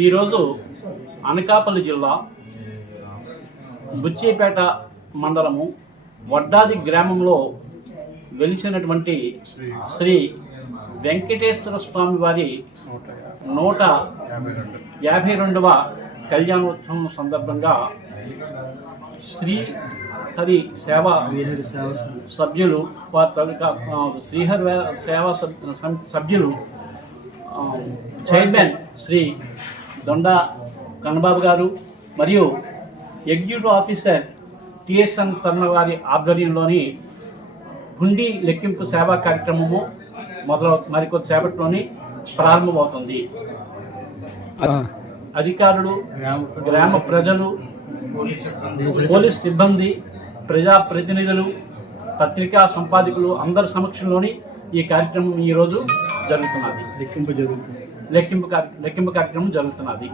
ఈరోజు అనకాపల్లి జిల్లా బుచ్చిపేట మండలము వడ్డాది గ్రామంలో వెలిసినటువంటి శ్రీ వెంకటేశ్వర స్వామి వారి నూట యాభై రెండవ కళ్యాణోత్సవం సందర్భంగా శ్రీ హరి సేవా సభ్యులు వారి తాలూకా శ్రీహరి సేవా సభ్యులు చైర్మన్ శ్రీ దొండ కన్నబాబు గారు మరియు ఎగ్జిక్యూటివ్ ఆఫీసర్ టిఎస్ఎన్ సర్ణ గారి ఆధ్వర్యంలోని హుండీ లెక్కింపు సేవా కార్యక్రమము మొదలవు మరికొద్ది సేపట్లోని ప్రారంభమవుతుంది. అధికారులు గ్రామ ప్రజలు పోలీస్ సిబ్బంది ప్రజా ప్రతినిధులు పత్రికా సంపాదకులు అందరి సమక్షంలోని ఈ కార్యక్రమం ఈరోజు జరుగుతున్నది. లెక్కింపు జరుగుతుంది. లెక్కింపు లెక్కింపు కార్యక్రమం జరుగుతున్నది.